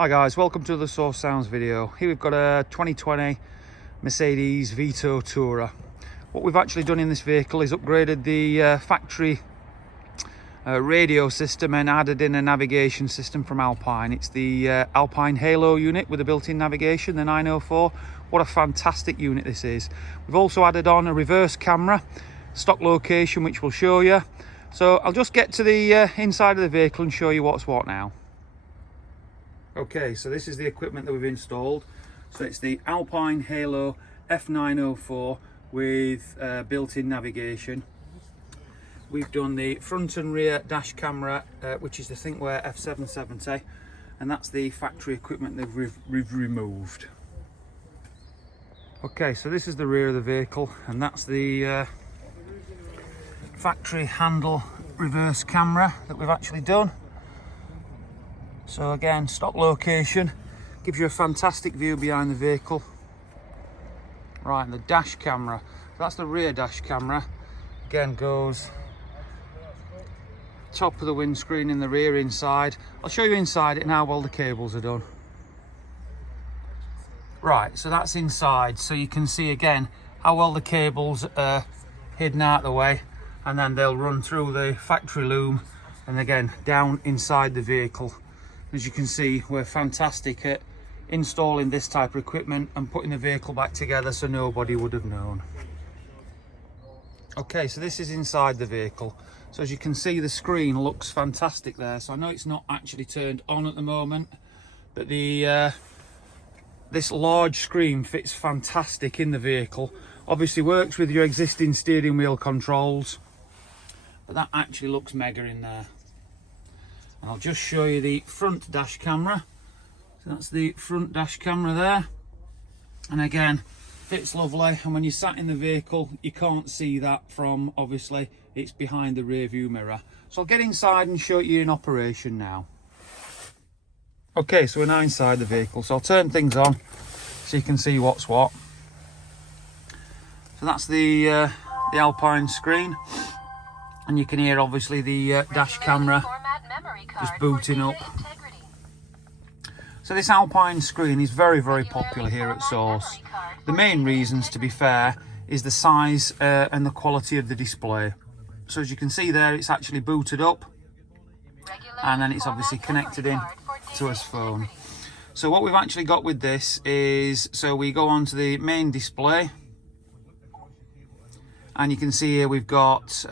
Hi guys, welcome to the Source Sounds video. Here we've got a 2020 Mercedes Vito Tourer. What we've actually done in this vehicle is upgraded the factory radio system and added in a navigation system from Alpine. It's the Alpine Halo unit with a built-in navigation, the 904. What a fantastic unit this is. We've also added on a reverse camera, stock location, which we'll show you. So I'll just get to the inside of the vehicle and show you what's what now. Okay, so this is the equipment that we've installed. So it's the Alpine Halo F904 with built-in navigation. We've done the front and rear dash camera, which is the ThinkWare F770, and that's the factory equipment that we've removed. Okay, so this is the rear of the vehicle, and that's the factory handle reverse camera that we've actually done. So again, stock location, gives you a fantastic view behind the vehicle. Right, and the dash camera, so that's the rear dash camera. Again, goes top of the windscreen in the rear inside. I'll show you inside it and how well the cables are done. Right, so that's inside, so you can see again how well the cables are hidden out of the way, and then they'll run through the factory loom and again down inside the vehicle. As you can see, we're fantastic at installing this type of equipment and putting the vehicle back together so nobody would have known. Okay, so this is inside the vehicle. So as you can see, the screen looks fantastic there. So I know it's not actually turned on at the moment, but the this large screen fits fantastic in the vehicle. Obviously works with your existing steering wheel controls, but that actually looks mega in there. And I'll just show you the front dash camera. So that's the front dash camera there, and again fits lovely, and when you're sat in the vehicle you can't see that from, obviously it's behind the rear view mirror. So I'll get inside and show you in operation now. Okay, so we're now inside the vehicle, so I'll turn things on so you can see what's what. So that's the Alpine screen, and you can hear obviously the dash camera just booting up. So this Alpine screen is very popular here at Source. The main reasons, to be fair, is the size and the quality of the display. So as you can see there, it's actually booted up, and then it's obviously connected in to his phone. So what we've actually got with this is, so we go on to the main display, and you can see here we've got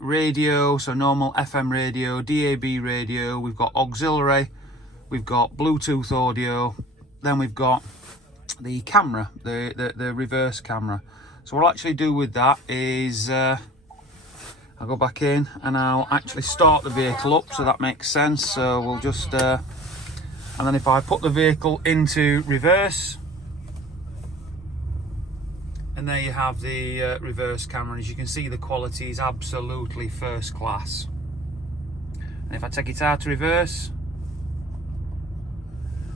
radio, so normal FM radio, DAB radio, we've got auxiliary, we've got Bluetooth audio, then we've got the camera, the reverse camera. So what I'll actually do with that is I'll go back in and I'll actually start the vehicle up, so that makes sense. So we'll just, and then if I put the vehicle into reverse, and there you have the reverse camera. As you can see, the quality is absolutely first class. And if I take it out to reverse,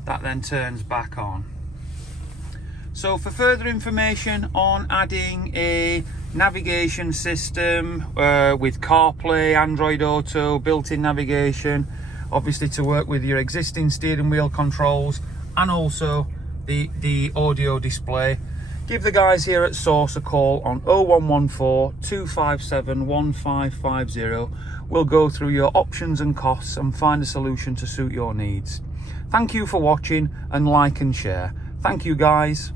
that then turns back on. So for further information on adding a navigation system with CarPlay, Android Auto, built-in navigation, obviously to work with your existing steering wheel controls, and also the audio display, give the guys here at Source a call on 0114 257 1550. We'll go through your options and costs and find a solution to suit your needs. Thank you for watching, and like and share. Thank you guys.